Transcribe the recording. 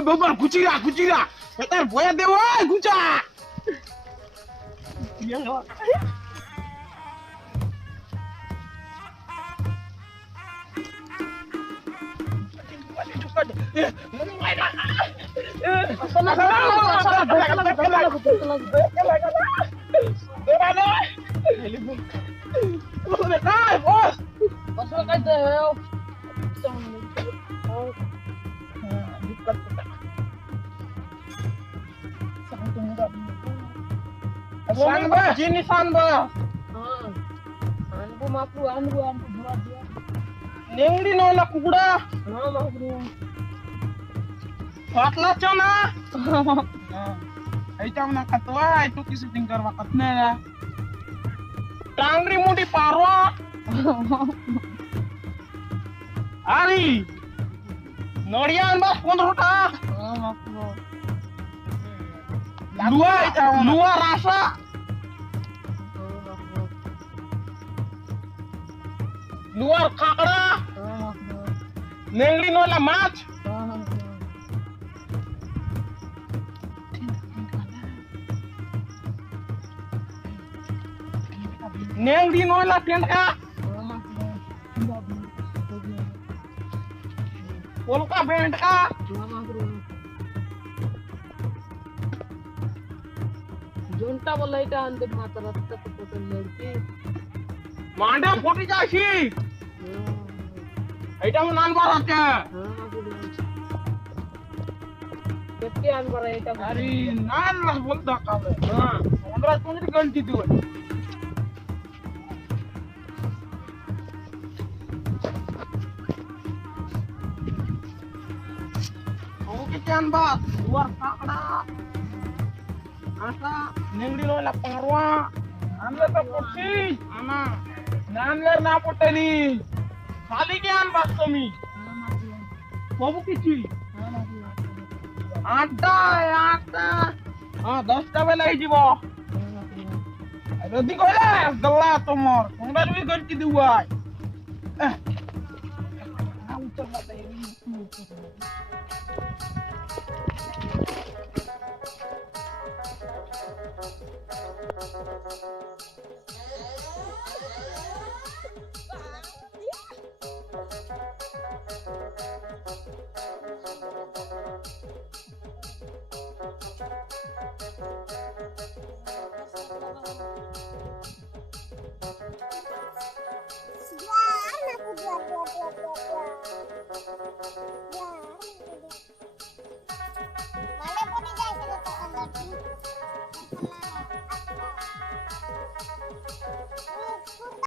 Babar kucira. Betul, boya dewa, kuca. Iya enggak? Sanba, Jini Sanba. Anbu maku buat dia. Nengdi nola kuda. Maku. Fatla chona. Aita mana katwa itu kisi tingkar wakatnya lah. Tangri mudi parwa. Ari. Norian bas 15 ta. Maku. Dua rasa. Luar kakra. Nengli nola mach. Nengli nola tenka. Polka bentka. Junta बोला इटा अंदर माता रत्ता तो पतन लड़की मांडा forty जाशी iota में नान बार आते हैं कितने आन बार आइटा अरे नान ला बोलता काले हाँ 15 घंटी तू kian bas luar sakda asa nengdi lo la parwa anle to kursi ana nanler na poteli खाली कियान बस तुम्ही बाबू किती आठटा हाँ 10टा बेला हिजिब रद्दी कहले गल्ला तुमर तुमरा भी गंती दुआय Mana pun dia sudah terkendali.